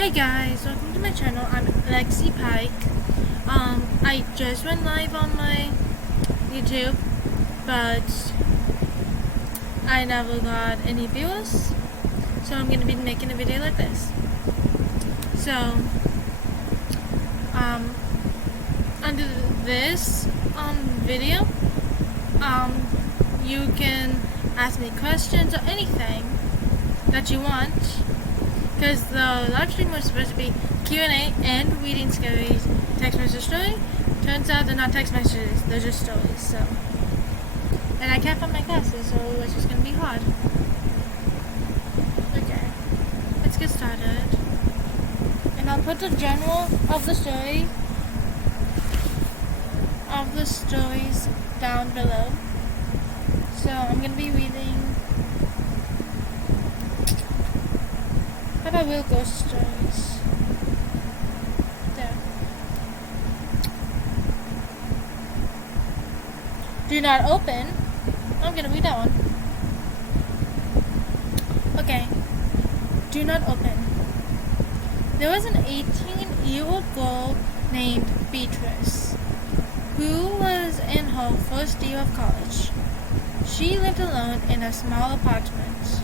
Hey guys, welcome to my channel. I'm Pike. I just went live on my YouTube, but I never got any views, so I'm gonna be making a video like this. So, under this video, you can ask me questions or anything that you want. Because the live stream was supposed to be Q&A and reading Scary's text message story. Turns out they're not text messages, they're just stories, so. And I can't find my glasses, so it's just gonna be hard. Okay, let's get started. And I'll put the general of the stories down below. So I'm gonna be reading. I will ghost stories. There. Do not open. I'm gonna read that one. Okay. Do not open. There was an 18-year-old girl named Beatrice who was in her first year of college. She lived alone in a small apartment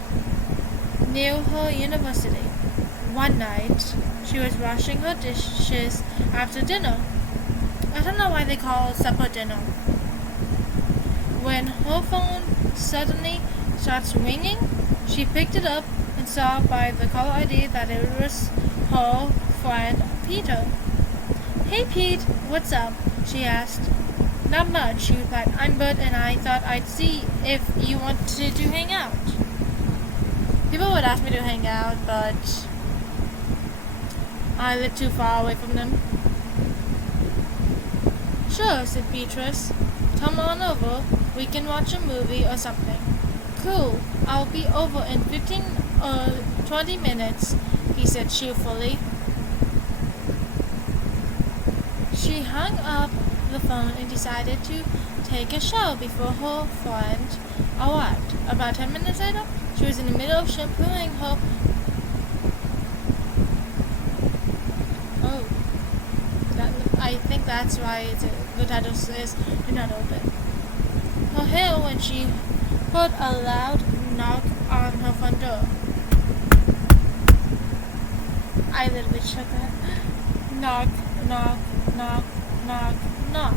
near her university. One night, she was washing her dishes after dinner. I don't know why they call supper dinner. When her phone suddenly starts ringing, she picked it up and saw by the caller ID that it was her friend Peter. "Hey Pete, what's up?" she asked. "Not much," she replied. "I'm Bert and I thought I'd see if you wanted to hang out." People would ask me to hang out, but I live too far away from them. "Sure," said Beatrice. "Come on over. We can watch a movie or something." "Cool. I'll be over in 15 or 20 minutes, he said cheerfully. She hung up the phone and decided to take a shower before her friend arrived. About 10 minutes later, she was in the middle of shampooing her. I think that's why the title says "Do Not Open." Her hair when she heard a loud knock on her front door. I literally shut that. Knock, knock, knock, knock, knock.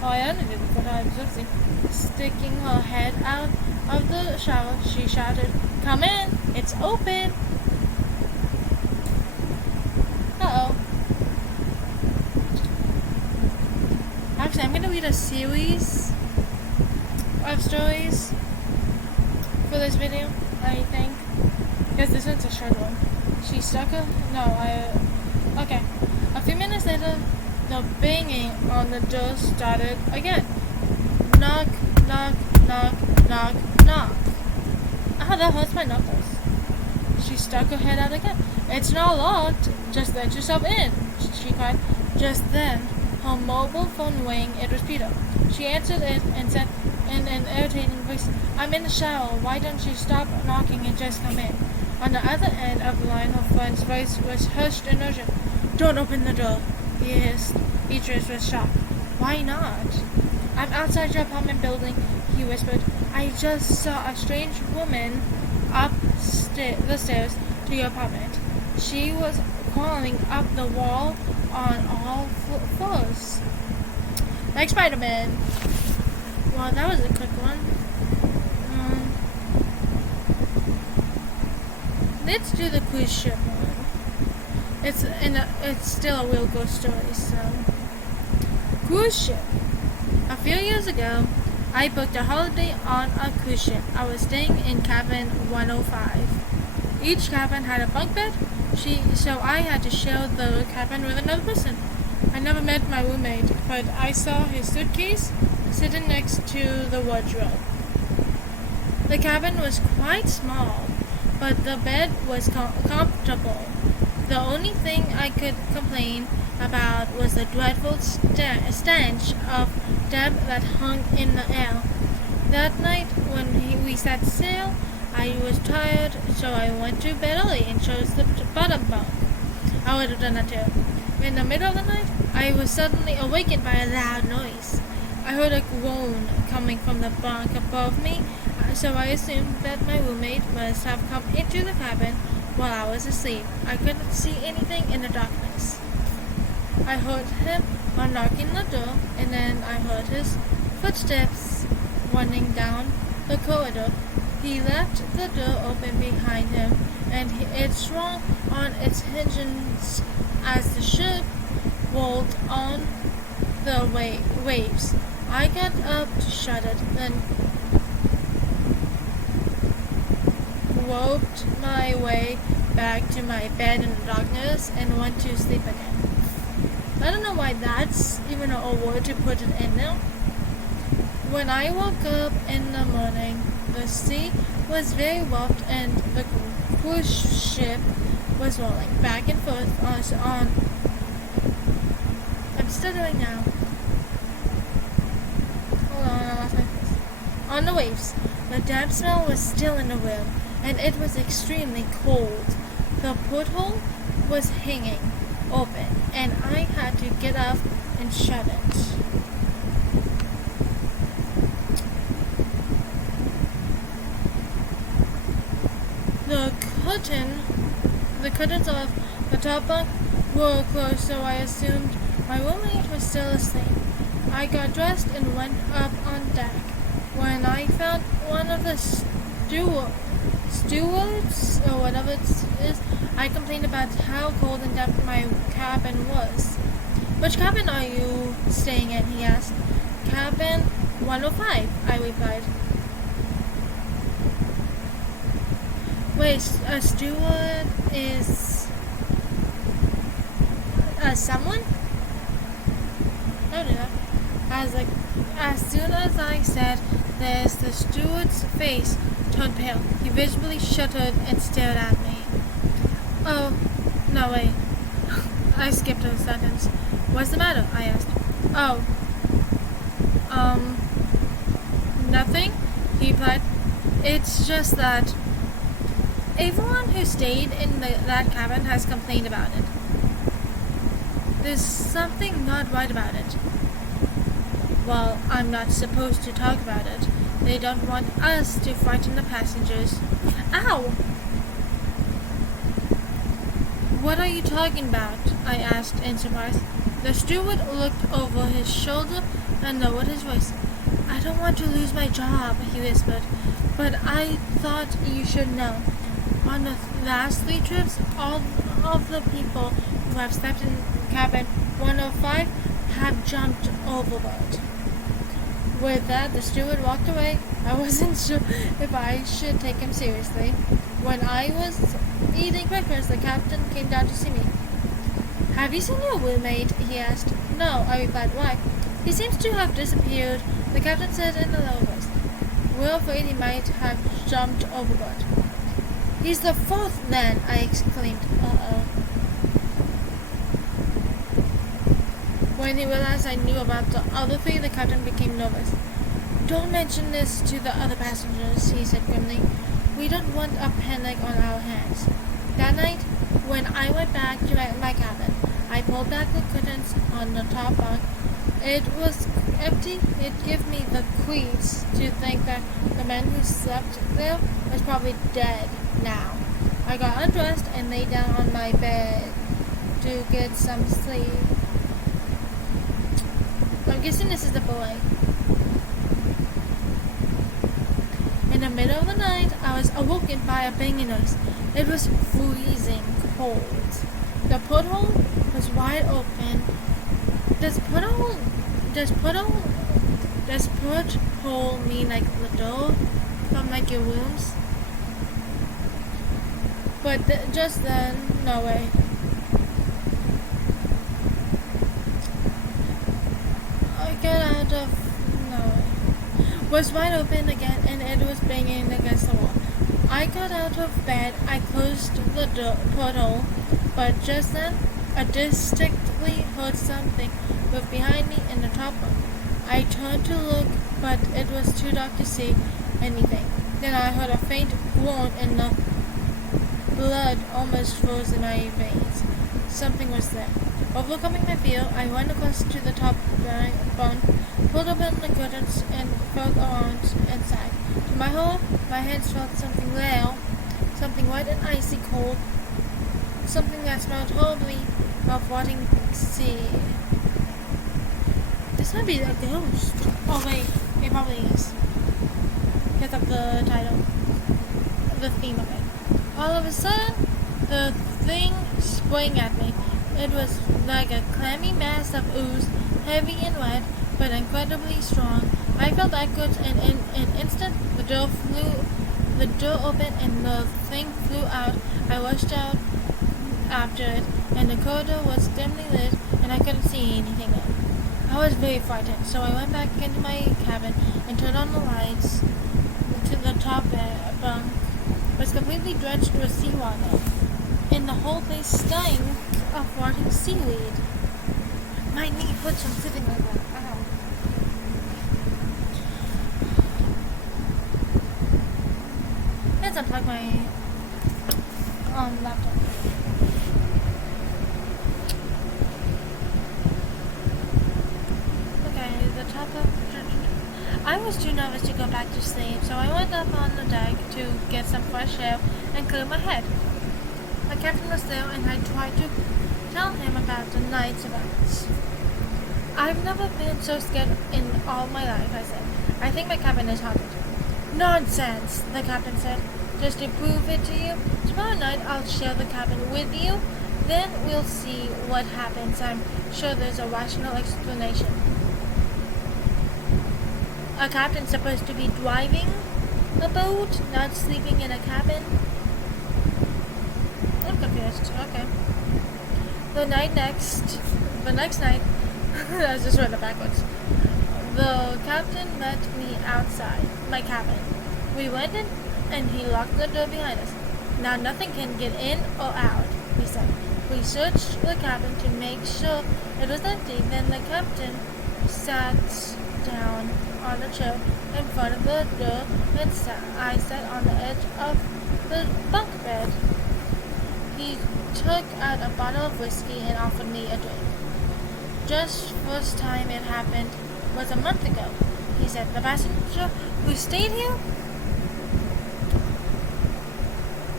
Oh, I only did it because I was listening. Sticking her head out of the shower, she shouted, "Come in, it's open." Uh-oh. Actually, I'm going to read a series of stories for this video, I think. Because this one's a short one. She stuck a... Okay. A few minutes later, the banging on the door started again. Knock, knock, knock, knock, knock. Ah, that hurts my knuckles. She stuck her head out again. "It's not locked. Just let yourself in," she cried. Just then, her mobile phone rang. It was Peter. She answered it and said in an irritating voice, "I'm in the shower. Why don't you stop knocking and just come in?" On the other end of the line, her friend's voice was hushed and urgent. "Don't open the door," he hissed. Beatrice was shocked. "Why not?" "I'm outside your apartment building," he whispered. "I just saw a strange woman up the stairs to your apartment. She was crawling up the wall on all fours, like Spider-Man." Well, that was a quick one. Let's do the cruise ship one. It's still a real ghost story, so. Cruise ship. A few years ago, I booked a holiday on a cruise ship. I was staying in cabin 105. Each cabin had a bunk bed, so I had to share the cabin with another person. I never met my roommate, but I saw his suitcase sitting next to the wardrobe. The cabin was quite small, but the bed was comfortable. The only thing I could complain about was the dreadful stench of damp that hung in the air. That night, when we set sail, I was tired, so I went to bed early and chose the bottom bunk. I would have done that too. In the middle of the night, I was suddenly awakened by a loud noise. I heard a groan coming from the bunk above me, so I assumed that my roommate must have come into the cabin while I was asleep. I couldn't see anything in the darkness. I heard him unlocking the door, and then I heard his footsteps running down the corridor. He left the door open behind him, and it swung on its hinges as the ship rolled on the waves. I got up to shut it, then groped my way back to my bed in the darkness and went to sleep again. I don't know why that's even a word to put it in now. When I woke up in the morning, the sea was very rough and the cruise ship was rolling back and forth on I'm stuttering now. Hold on, I lost my place. On the waves. The damp smell was still in the room, and it was extremely cold. The porthole was hanging open, and I had to get up and shut it. The curtains of the top bunk were closed, so I assumed my roommate was still asleep. I got dressed and went up on deck. When I found one of the stewards, or whatever it is, I complained about how cold and damp my cabin was. Which cabin are you staying in? He asked. Cabin 105, I replied. Wait, a steward is someone? I don't know. As soon as I said this, the steward's face turned pale. He visibly shuddered and stared at me. Oh, no, wait. I skipped a sentence. What's the matter? I asked. Oh, nothing, he replied. It's just that everyone who stayed in that cabin has complained about it. There's something not right about it. Well, I'm not supposed to talk about it. They don't want us to frighten the passengers. Ow! What are you talking about? I asked in surprise. The steward looked over his shoulder and lowered his voice. I don't want to lose my job, he whispered, but I thought you should know. On the last 3 trips, all of the people who have slept in cabin 105 have jumped overboard. With that, the steward walked away. I wasn't sure if I should take him seriously. When I was eating breakfast, the captain came down to see me. Have you seen your roommate? He asked. No, I replied. Why? He seems to have disappeared, the captain said in a low voice. We're afraid he might have jumped overboard. He's the 4th then, I exclaimed. Uh-oh. When he realized I knew about the other 3, the captain became nervous. Don't mention this to the other passengers, he said grimly. We don't want a panic on our hands. That night, when I went back to my cabin, I pulled back the curtains on the top bunk. It was empty. It gave me the creeps to think that the man who slept there was probably dead now. I got undressed and lay down on my bed to get some sleep. I'm guessing this is the boy. In the middle of the night, I was awoken by a banging noise. It was freezing cold. The porthole was wide open. Does porthole mean like the door from like your rooms? But just then, no way. I got out of no way. Was wide open again, and it was banging against the wall. I got out of bed. I closed the porthole, but just then, I distinctly heard something move behind me in the top bunk. I turned to look, but it was too dark to see anything. Then I heard a faint groan, and the blood almost froze in my veins. something was there. Overcoming my fear, I went across to the top bunk, pulled open the curtains, and felt around inside. To my horror, my hands felt something rare, something white and icy cold, something that smelled horribly of rotting sea. This might be a ghost. Oh wait, it probably is. Because of the title, the theme of it. All of a sudden, the thing sprang at me. It was like a clammy mass of ooze, heavy and wet, but incredibly strong. I fell backwards, and in an instant, the door opened, and the thing flew out. I rushed out after it, and the corridor was dimly lit, and I couldn't see anything else. I was very frightened, so I went back into my cabin and turned on the lights to the top bunk. It was completely drenched with seawater, and the whole place stank of rotting seaweed. My knee hurts from sitting like that. Ow. Let's unplug my laptop. I was too nervous to go back to sleep, so I went up on the deck to get some fresh air and clear my head. The captain was there, and I tried to tell him about the night's events. I've never been so scared in all my life, I said. I think my cabin is haunted. Nonsense, the captain said. Just to prove it to you, tomorrow night I'll share the cabin with you. Then we'll see what happens. I'm sure there's a rational explanation. A captain's supposed to be driving a boat, not sleeping in a cabin. I'm confused. Okay. The next night, I just read it backwards. The captain met me outside my cabin. We went in, and he locked the door behind us. Now nothing can get in or out, he said. We searched the cabin to make sure it was empty. Then the captain sat down on a chair in front of the door, and I sat on the edge of the bunk bed. He took out a bottle of whiskey and offered me a drink. Just first time it happened was a month ago, he said. The passenger who stayed here?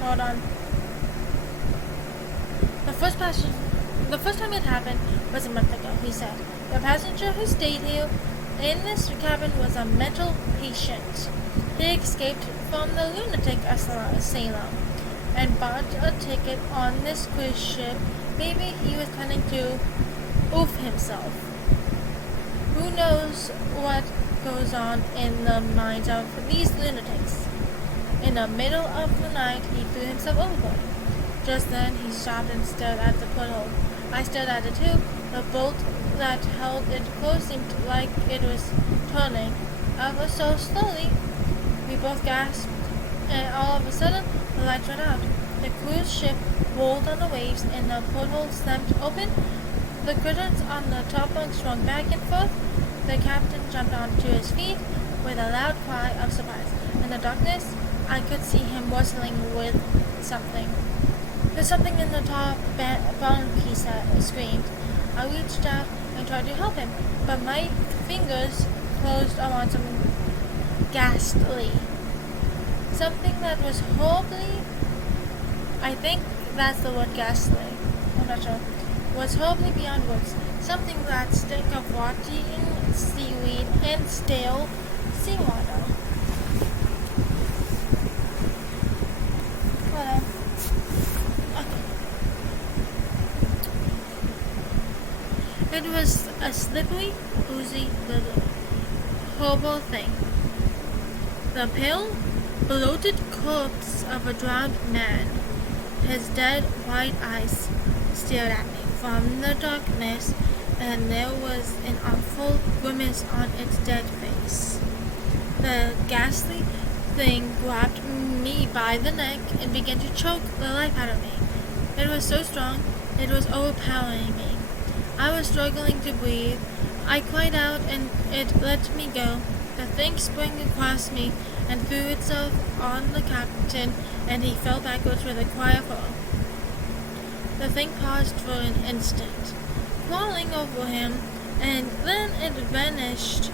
Hold on. The first time it happened was a month ago, he said. The passenger who stayed here in this cabin was a mental patient. He escaped from the lunatic asylum and bought a ticket on this cruise ship. Maybe he was planning to oof himself. Who knows what goes on in the minds of these lunatics? In the middle of the night, he threw himself overboard. Just then, he stopped and stared at the porthole. I stared at it too. The bolt that held it closed seemed like it was turning ever so slowly. We both gasped, and all of a sudden, the lights went out. The cruise ship rolled on the waves, and the porthole slammed open. The curtains on the top bunk swung back and forth. The captain jumped onto his feet with a loud cry of surprise. In the darkness, I could see him wrestling with something. There's something in the top bunk, he screamed. I reached out and tried to help him, but my fingers closed around something ghastly. Something that was horribly, I think that's the word ghastly, I'm not sure, was horribly beyond words. Something that stank of rotting seaweed and stale seawater. It was a slippery, oozy, little, horrible thing. The pale, bloated corpse of a drowned man. His dead white eyes stared at me from the darkness, and there was an awful grimace on its dead face. The ghastly thing grabbed me by the neck and began to choke the life out of me. It was so strong, it was overpowering me. I was struggling to breathe. I cried out, and it let me go. The thing sprang across me and threw itself on the captain, and he fell backwards with a cry of horror. The thing paused for an instant, crawling over him, and then it vanished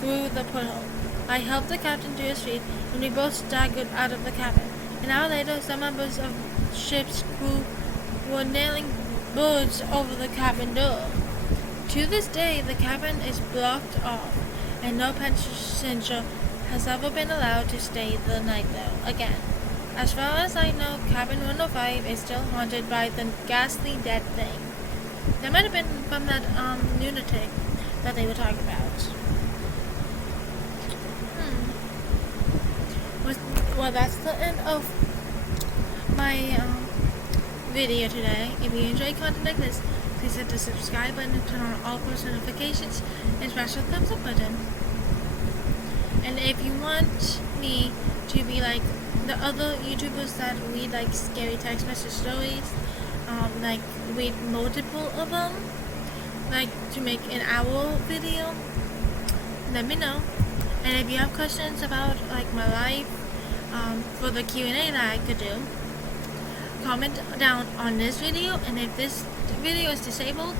through the porthole. I helped the captain to his feet, and we both staggered out of the cabin. An hour later, some members of the ship's crew were nailing boards over the cabin door. To this day, the cabin is blocked off, and no passenger has ever been allowed to stay the night there again. As far as I know, cabin 105 is still haunted by the ghastly dead thing. That might have been from that lunatic that they were talking about. Well, that's the end of my video today. If you enjoy content like this, please hit the subscribe button, turn on all post notifications, and smash the thumbs up button. And if you want me to be like the other YouTubers that read like scary text message stories, like read multiple of them, like to make an hour video, let me know. And if you have questions about like my life, for the Q&A that I could do, comment down on this video. And if this video is disabled,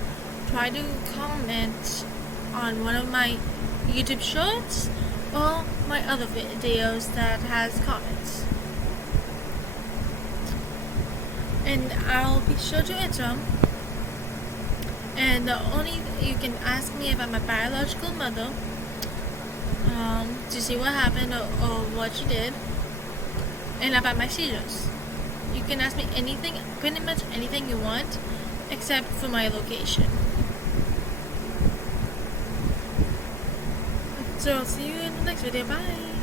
try to comment on one of my YouTube shorts or my other videos that has comments, and I'll be sure to answer them. And you can ask me about my biological mother, to see what happened or what she did, and about my seizures. You can ask me anything, pretty much anything you want, except for my location. So I'll see you in the next video. Bye!